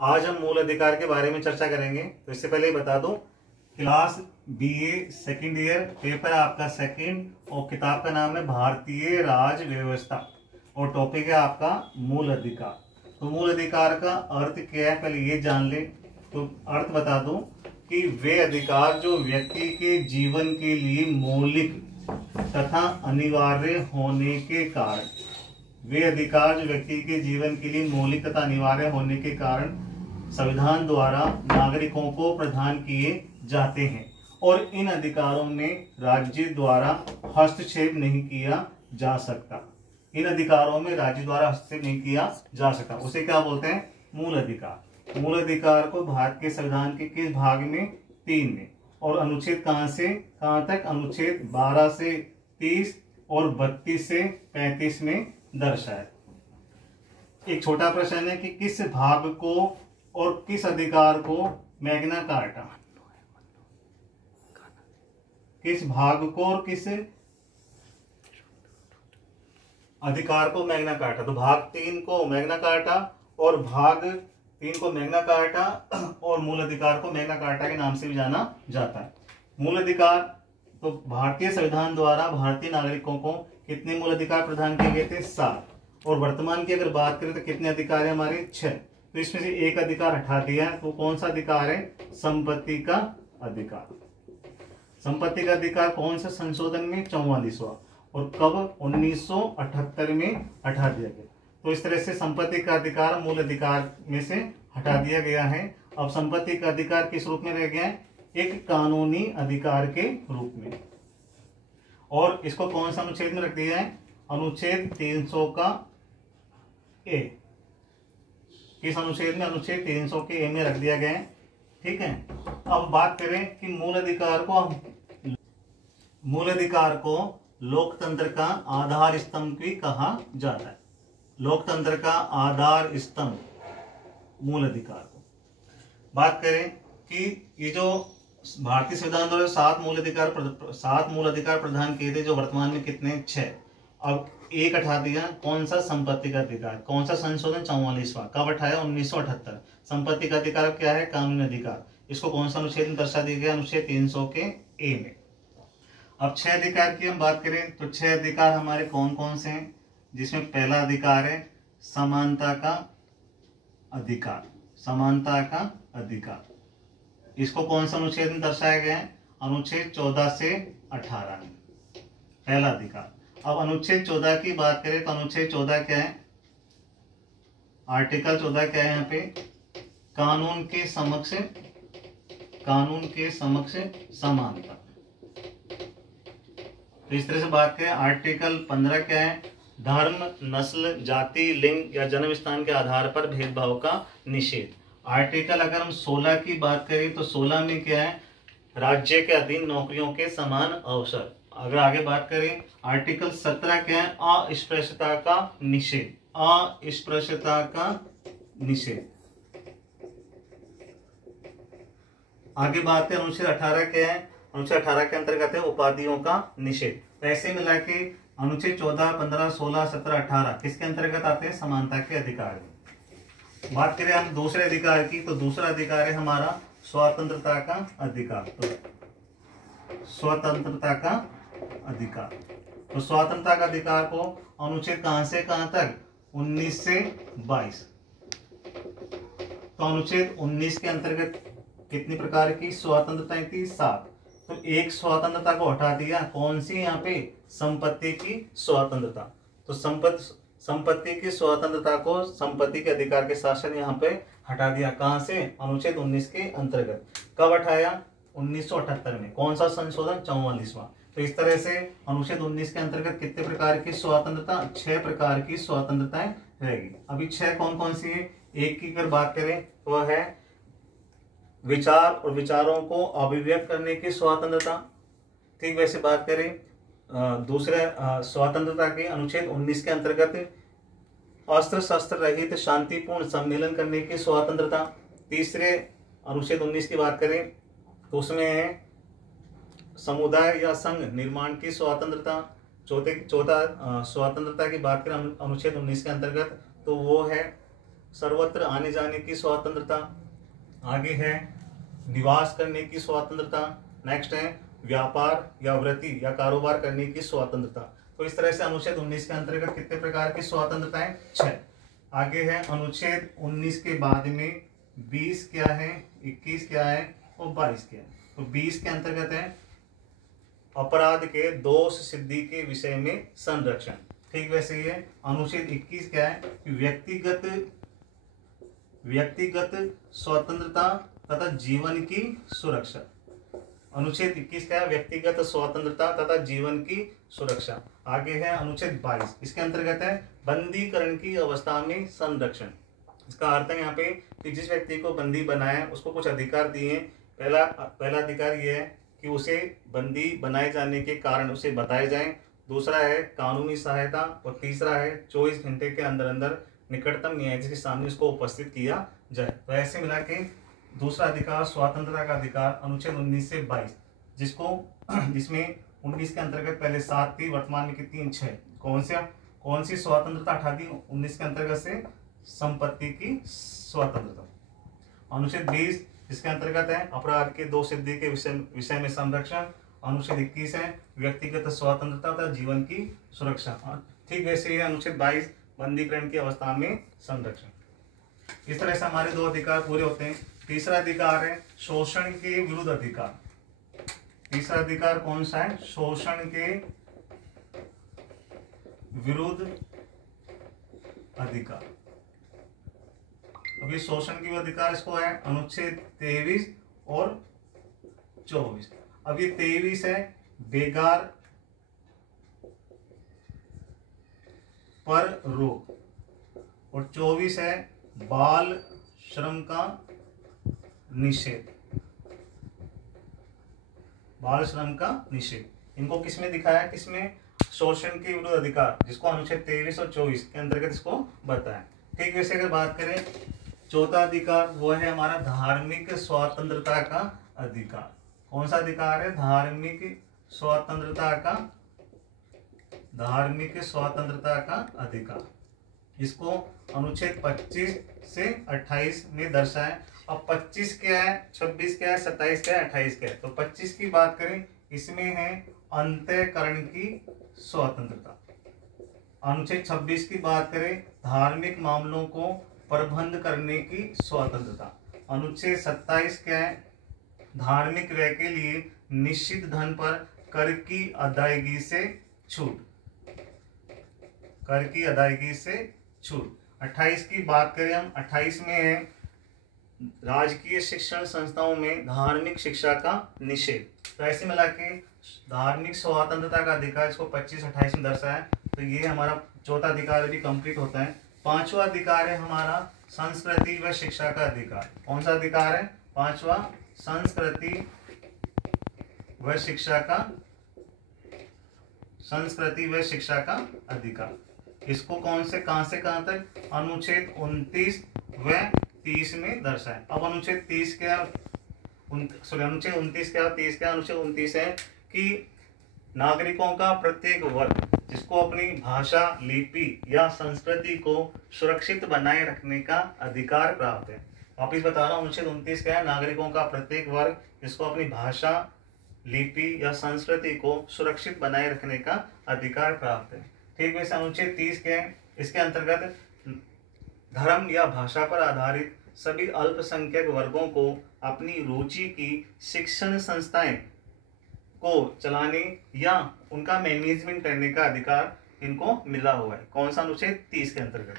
आज हम मूल अधिकार के बारे में चर्चा करेंगे। तो इससे पहले बता दूं, class BA second year, paper है आपका सेकंड और किताब का नाम है भारतीय राज व्यवस्था और टॉपिक है आपका मूल अधिकार। तो मूल अधिकार का अर्थ क्या है पहले ये जान ले। तो अर्थ बता दूं कि वे अधिकार जो व्यक्ति के जीवन के लिए मौलिक तथा अनिवार्य होने के कारण, वे अधिकार जो व्यक्ति के जीवन के लिए मौलिक तथा अनिवार्य होने के कारण संविधान द्वारा नागरिकों को प्रदान किए जाते हैं और इन अधिकारों में राज्य द्वारा हस्तक्षेप नहीं किया जा सकता। इन अधिकारों में राज्य द्वारा हस्तक्षेप नहीं किया जा सकता, उसे क्या बोलते हैं? मूल अधिकार। मूल अधिकार को भारत के संविधान के किस भाग में? 3 में। और अनुच्छेद कहां से कहां तक? अनुच्छेद 12 से 30 और 32 से 35 में दर्शाए। एक छोटा प्रश्न है कि किस भाग को और किस अधिकार को मैग्ना कार्टा, किस भाग को और किस अधिकार को मैग्ना कार्टा? तो भाग 3 को मैग्ना कार्टा और भाग 3 को मैग्ना कार्टा और मूल अधिकार को मैग्ना कार्टा के नाम से भी जाना जाता है। मूल अधिकार तो भारतीय संविधान द्वारा भारतीय नागरिकों को कितने मूल अधिकार प्रदान किए गए थे? 7। और वर्तमान की अगर बात करें तो कितने अधिकार है हमारे? 6। तो इसमें से एक अधिकार हटा दिया है, तो कौन सा अधिकार है? संपत्ति का अधिकार। संपत्ति का अधिकार कौन सा संशोधन में? 44वां। और कब? 1978 में हटा दिया गया। तो इस तरह से संपत्ति का अधिकार मूल अधिकार में से हटा दिया गया है। अब संपत्ति का अधिकार किस रूप में रह गया है? एक कानूनी अधिकार के रूप में। और इसको कौन सा अनुच्छेद में रख दिया है? अनुच्छेद 300 का ए। किस अनुच्छेद में? अनुच्छेद 300 के ए में रख दिया गया है। ठीक है। अब बात करें कि मूल अधिकार को लोकतंत्र का आधार स्तंभ भी कहा जाता है। लोकतंत्र का आधार स्तंभ मूल अधिकार को। बात करें कि ये जो भारतीय संविधान द्वारा 7 मूल अधिकार प्रदान किए थे, जो वर्तमान में कितने? 6। अब एक हटा दिया, कौन सा? संपत्ति का अधिकार। कौन सा संशोधन? 44वां। कब हटाया? 1978। संपत्ति का अधिकार क्या है? कानूनी अधिकार। इसको कौन सा अनुच्छेद में दर्शा दिया गया? अनुच्छेद 300 के ए में। अब 6 अधिकार की हम बात करें तो 6 अधिकार हमारे कौन कौन से हैं? जिसमें पहला अधिकार है समानता का अधिकार। समानता का अधिकार, इसको कौन सा अनुच्छेद में दर्शाया गया है? अनुच्छेद 14 से 18 में, पहला अधिकार। अब अनुच्छेद 14 की बात करें तो अनुच्छेद 14 क्या है? आर्टिकल 14 क्या है यहाँ पे? कानून के समक्ष समानता। तो इस तरह से बात करें। आर्टिकल 15 क्या है? धर्म, नस्ल, जाति, लिंग या जन्म स्थान के आधार पर भेदभाव का निषेध। आर्टिकल अगर हम 16 की बात करें तो 16 में क्या है? राज्य के अधीन नौकरियों के समान अवसर। अगर आगे बात करें, आर्टिकल 17 क्या है? अस्पृश्यता का निषेध। अस्पृश्यता का निषेध। आगे बात करें, अनुच्छेद 18 क्या है? अनुच्छेद 18 के अंतर्गत है उपाधियों का निषेध। तो ऐसे मिला के अनुच्छेद 14, 15, 16, 17, 18 किसके अंतर्गत आते हैं? समानता के अधिकार। बात करें हम दूसरे अधिकार की, तो दूसरा अधिकार है हमारा स्वतंत्रता का अधिकार। तो स्वतंत्रता का अधिकार, तो स्वतंत्रता का अधिकार को अनुच्छेद कहां से कहां तक? 19 से 22। तो अनुच्छेद 19 के अंतर्गत कितनी प्रकार की स्वतंत्रताएं थी? 7। तो एक स्वतंत्रता को हटा दिया, कौन सी? यहाँ पे संपत्ति की स्वतंत्रता। तो संपत्ति की स्वतंत्रता को संपत्ति के अधिकार के शासन यहाँ पे हटा दिया। कहां से? अनुच्छेद 19 के अंतर्गत। कब हटाया? 1978 में। कौन सा संशोधन? 44वां। तो इस तरह से अनुच्छेद 19 के अंतर्गत कितने प्रकार की स्वतंत्रता? 6 प्रकार की स्वतंत्रताएं रहेगी। अभी 6 कौन कौन सी है? एक की अगर बात करें तो वह है विचार और विचारों को अभिव्यक्त करने की स्वतंत्रता। ठीक, वैसे बात करें दूसरे स्वतंत्रता के अनुच्छेद 19 के अंतर्गत अस्त्र शस्त्र रहित शांतिपूर्ण सम्मेलन करने की स्वतंत्रता। तीसरे अनुच्छेद 19 की बात करें तो उसमें है समुदाय या संघ निर्माण की स्वतंत्रता। चौथा स्वतंत्रता की बात करें अनुच्छेद 19 के अंतर्गत तो वो है सर्वत्र आने जाने की स्वतंत्रता। आगे है निवास करने की स्वतंत्रता। नेक्स्ट है व्यापार या वृत्ति या कारोबार करने की स्वतंत्रता। तो इस तरह से अनुच्छेद 19 के अंतर्गत कितने प्रकार की स्वतंत्रताएं? 6। आगे है अनुच्छेद 19 के बाद में 20 क्या है, 21 क्या है और 22 क्या है। तो 20 के अंतर्गत है अपराध के दोष सिद्धि के विषय में संरक्षण। ठीक वैसे ही है अनुच्छेद 21 क्या है कि व्यक्तिगत स्वतंत्रता तथा जीवन की सुरक्षा। अनुच्छेद 21 क्या है? व्यक्तिगत स्वतंत्रता तथा जीवन की सुरक्षा। आगे है अनुच्छेद 22, इसके अंतर्गत है बंदीकरण की अवस्था में संरक्षण। इसका अर्थ है यहाँ पे कि जिस व्यक्ति को बंदी बनाया उसको कुछ अधिकार दिए हैं। पहला अधिकार ये है कि उसे बंदी बनाए जाने के कारण उसे बताए जाएं। दूसरा है कानूनी सहायता और तीसरा है 24 घंटे के अंदर अंदर निकटतम न्यायाधीश के सामने उसको उपस्थित किया जाए। तो ऐसे मिला के दूसरा अधिकार स्वतंत्रता का अधिकार अनुच्छेद 19 से 22, जिसमें 19 के अंतर्गत पहले 7 थी, वर्तमान में कितनी? 6। कौन सी स्वतंत्रता हटा दी 19 के अंतर्गत से? संपत्ति की स्वतंत्रता। अनुच्छेद 20 इसके अंतर्गत है अपराध के दोष सिद्धि के विषय में संरक्षण। अनुच्छेद 21 है व्यक्तिगत स्वतंत्रता तथा जीवन की सुरक्षा। ठीक वैसे ही अनुच्छेद 22 बंदीकरण की अवस्था में संरक्षण। इस तरह से हमारे 2 अधिकार पूरे होते हैं। तीसरा अधिकार है शोषण के विरुद्ध अधिकार। तीसरा अधिकार कौन सा है? शोषण के विरुद्ध अधिकार। अभी शोषण के विरुद्ध अधिकार इसको है अनुच्छेद 23 और 24। अब ये 23 है बेगार पर रोक और 24 है बाल श्रम का निषेध। बाल श्रम का निषेध इनको किसमें दिखाया? किसमें? शोषण के विरुद्ध अधिकार, जिसको अनुच्छेद 23 और 24 के अंतर्गत इसको बताया। ठीक वैसे अगर बात करें चौथा अधिकार, वो है हमारा धार्मिक स्वतंत्रता का अधिकार। कौन सा अधिकार है? धार्मिक स्वतंत्रता का अधिकार। इसको अनुच्छेद 25 से 28 में दर्शाया। अब 25 क्या है, 26 क्या है, 27 क्या है, 28 क्या है? तो 25 की बात करें, इसमें है अंतःकरण की स्वतंत्रता। अनुच्छेद 26 की बात करें, धार्मिक मामलों को प्रबंध करने की स्वतंत्रता। अनुच्छेद 27 क्या है? धार्मिक व्यय के लिए निश्चित धन पर कर की अदायगी से छूट। कर की अदायगी से छूट। 28 की बात करें हम, 28 में है राजकीय शिक्षण संस्थाओं में धार्मिक शिक्षा का निषेध। तो ऐसे मिला के धार्मिक स्वतंत्रता का अधिकार इसको 25-28 में दर्शाया। तो ये हमारा चौथा अधिकार भी कंप्लीट होता है। पांचवा अधिकार है हमारा संस्कृति व शिक्षा का अधिकार। कौन सा अधिकार है? पांचवा, संस्कृति व शिक्षा का अधिकार। इसको कौन से कहां से कहां तक? अनुच्छेद 29 व 30 में दर्शाए। अब अनुच्छेद 30 क्या, अनुच्छेद 29 क्या, 30 क्या? अनुच्छेद 29 है कि नागरिकों का प्रत्येक वर्ग जिसको अपनी भाषा, लिपि या संस्कृति को सुरक्षित बनाए रखने का अधिकार प्राप्त है। वापिस बता रहा हूँ, अनुच्छेद 29 क्या है? नागरिकों का प्रत्येक वर्ग जिसको अपनी भाषा, लिपि या संस्कृति को सुरक्षित बनाए रखने का अधिकार प्राप्त है। ठीक वैसे अनुच्छेद 30 क्या है? इसके अंतर्गत धर्म या भाषा पर आधारित सभी अल्पसंख्यक वर्गों को अपनी रुचि की शिक्षण संस्थाएं को चलाने या उनका मैनेजमेंट करने का अधिकार इनको मिला हुआ है। कौन सा? अनुच्छेद 30 के अंतर्गत।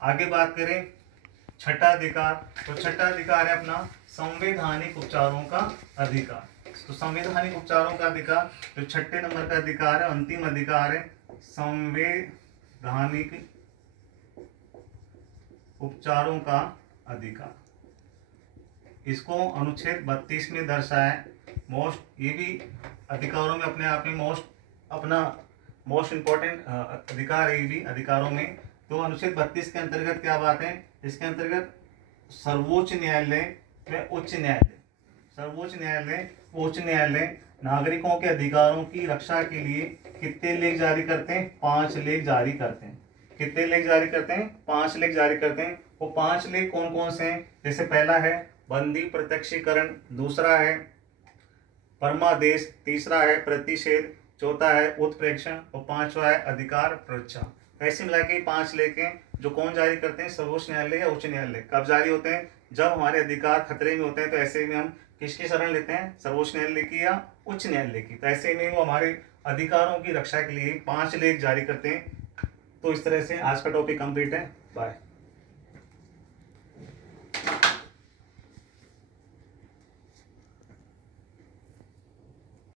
आगे बात करें छठा अधिकार, तो छठा अधिकार है अपना संवैधानिक उपचारों का अधिकार। तो संवैधानिक उपचारों का अधिकार जो 6 नंबर का अधिकार है, अंतिम अधिकार है संवैधानिक उपचारों का अधिकार। इसको अनुच्छेद 32 में दर्शाया है। ये भी अधिकारों में अपने आप में मोस्ट इंपॉर्टेंट अधिकार है। ये भी अधिकारों में तो अनुच्छेद 32 के अंतर्गत क्या बात है? इसके अंतर्गत सर्वोच्च न्यायालय व उच्च न्यायालय, सर्वोच्च न्यायालय व उच्च न्यायालय नागरिकों के अधिकारों की रक्षा के लिए कितने लेख जारी करते हैं? 5 लेख जारी करते हैं। कितने लेख जारी करते हैं? 5 लेख जारी करते हैं। वो 5 लेख कौन कौन से हैं? जैसे पहला है बंदी प्रत्यक्षीकरण, दूसरा है परमादेश, तीसरा है प्रतिषेध, चौथा है उत्प्रेक्षण और पांचवा है अधिकार प्रच्छा। ऐसे मिला के 5 लेख हैं जो कौन जारी करते हैं? सर्वोच्च न्यायालय या उच्च न्यायालय। कब जारी होते हैं? जब हमारे अधिकार खतरे में होते हैं। तो ऐसे में हम किसकी शरण लेते हैं? सर्वोच्च न्यायालय की या उच्च न्यायालय की। तो ऐसे में वो हमारे अधिकारों की रक्षा के लिए 5 लेख जारी करते हैं। तो इस तरह से आज का टॉपिक कंप्लीट है। बाय।